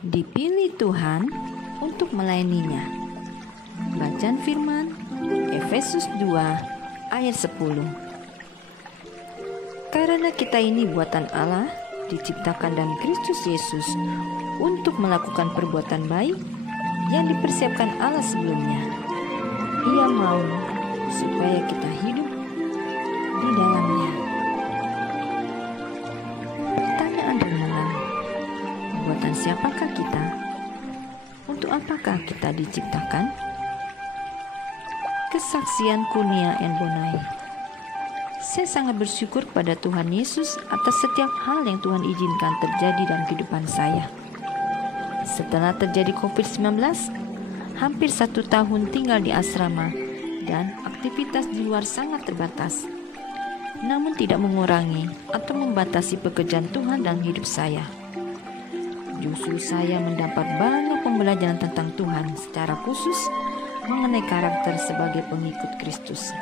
dipilih Tuhan untuk melayaninya. Bacaan firman Efesus 2 ayat 10. Karena kita ini buatan Allah, diciptakan dalam Kristus Yesus untuk melakukan perbuatan baik yang dipersiapkan Allah sebelumnya. Ia mau supaya kita hidup di dalamnya. Pertanyaan renungan: buatan siapakah kita? Untuk apakah kita diciptakan? Kesaksian Kurnia and Bonai. Saya sangat bersyukur kepada Tuhan Yesus atas setiap hal yang Tuhan izinkan terjadi dalam kehidupan saya. Setelah terjadi COVID-19, hampir 1 tahun tinggal di asrama dan aktivitas di luar sangat terbatas, namun tidak mengurangi atau membatasi pekerjaan Tuhan dalam hidup saya. Justru saya mendapat banyak pembelajaran tentang Tuhan, secara khusus mengenai karakter sebagai pengikut Kristus.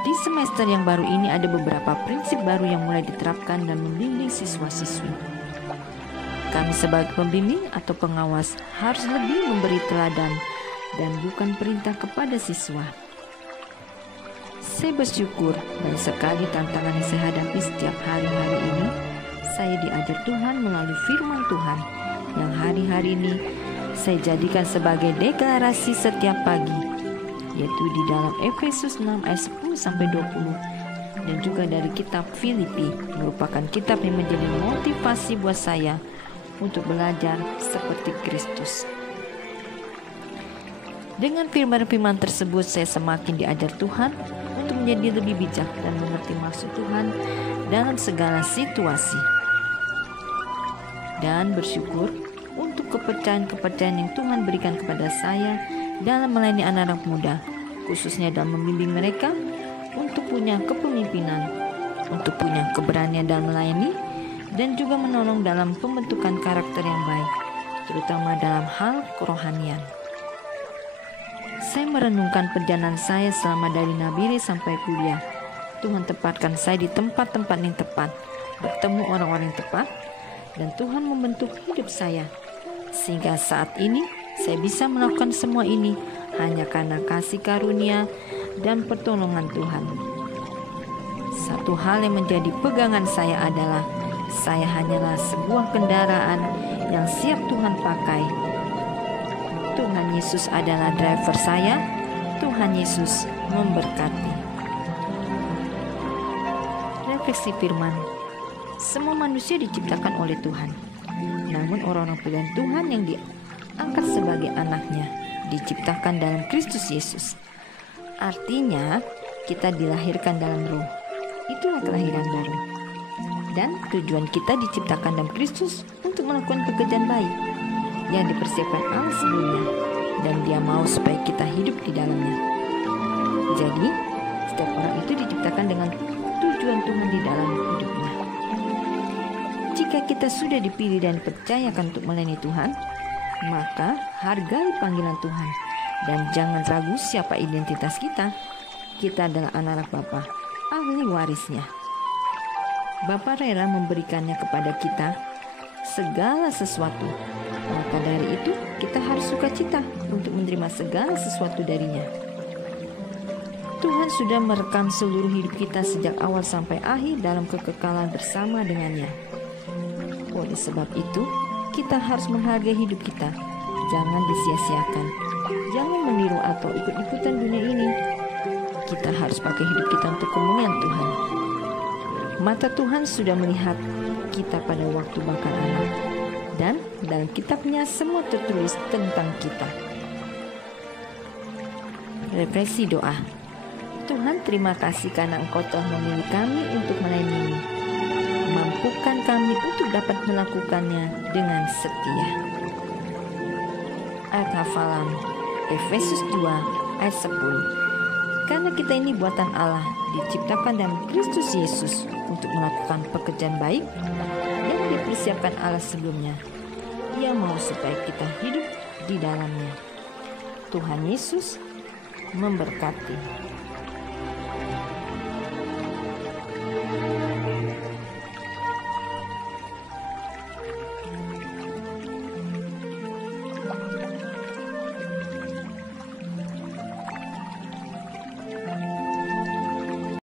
Di semester yang baru ini ada beberapa prinsip baru yang mulai diterapkan dan membimbing siswa-siswi. Kami sebagai pembimbing atau pengawas harus lebih memberi teladan dan bukan perintah kepada siswa. Saya bersyukur banyak sekali tantangan yang saya hadapi setiap hari-hari ini. Saya diajar Tuhan melalui firman Tuhan yang hari-hari ini saya jadikan sebagai deklarasi setiap pagi, yaitu di dalam Efesus 6 ayat 10-20 dan juga dari kitab Filipi, merupakan kitab yang menjadi motivasi buat saya untuk belajar seperti Kristus. Dengan firman-firman tersebut, saya semakin diajar Tuhan untuk menjadi lebih bijak dan mengerti maksud Tuhan dalam segala situasi. Dan bersyukur untuk kepercayaan-kepercayaan yang Tuhan berikan kepada saya dalam melayani anak-anak muda, khususnya dalam membimbing mereka untuk punya kepemimpinan, untuk punya keberanian dalam melayani, dan juga menolong dalam pembentukan karakter yang baik, terutama dalam hal kerohanian. Saya merenungkan perjalanan saya selama dari Nabire sampai kuliah. Tuhan tempatkan saya di tempat-tempat yang tepat, bertemu orang-orang yang tepat, dan Tuhan membentuk hidup saya, sehingga saat ini saya bisa melakukan semua ini hanya karena kasih karunia dan pertolongan Tuhan. Satu hal yang menjadi pegangan saya adalah saya hanyalah sebuah kendaraan yang siap Tuhan pakai. Tuhan Yesus adalah driver saya. Tuhan Yesus memberkati. Refleksi firman: semua manusia diciptakan oleh Tuhan, namun orang-orang pilihan Tuhan yang diangkat sebagai anaknya diciptakan dalam Kristus Yesus. Artinya kita dilahirkan dalam roh. Itulah kelahiran baru. Dan tujuan kita diciptakan dalam Kristus untuk melakukan pekerjaan baik yang dipersiapkan Allah sebelumnya, dan Dia mau supaya kita hidup di dalamnya. Jadi, setiap orang itu diciptakan dengan tujuan Tuhan di dalam hidupnya. Jika kita sudah dipilih dan dipercayakan untuk melayani Tuhan, maka hargai panggilan Tuhan dan jangan ragu siapa identitas kita. Kita adalah anak-anak Bapa, ahli warisnya. Bapa rela memberikannya kepada kita segala sesuatu. Maka dari itu kita harus sukacita untuk menerima segala sesuatu darinya. Tuhan sudah merekam seluruh hidup kita sejak awal sampai akhir dalam kekekalan bersama dengannya. Oleh sebab itu, kita harus menghargai hidup kita. Jangan disia-siakan. Jangan meniru atau ikut-ikutan dunia ini. Kita harus pakai hidup kita untuk kemuliaan Tuhan. Mata Tuhan sudah melihat kita pada waktu bakal anak, dan dalam kitabnya semua tertulis tentang kita. Refleksi doa. Tuhan, terima kasih karena Engkau telah memilih kami untuk melayani-Mu. Mampukan kami untuk dapat melakukannya dengan setia. Ayat hafalan Efesus 2 ayat 10. Karena kita ini buatan Allah, diciptakan dalam Kristus Yesus untuk melakukan pekerjaan baik yang dipersiapkan Allah sebelumnya. Ia mau supaya kita hidup di dalamnya. Tuhan Yesus memberkati.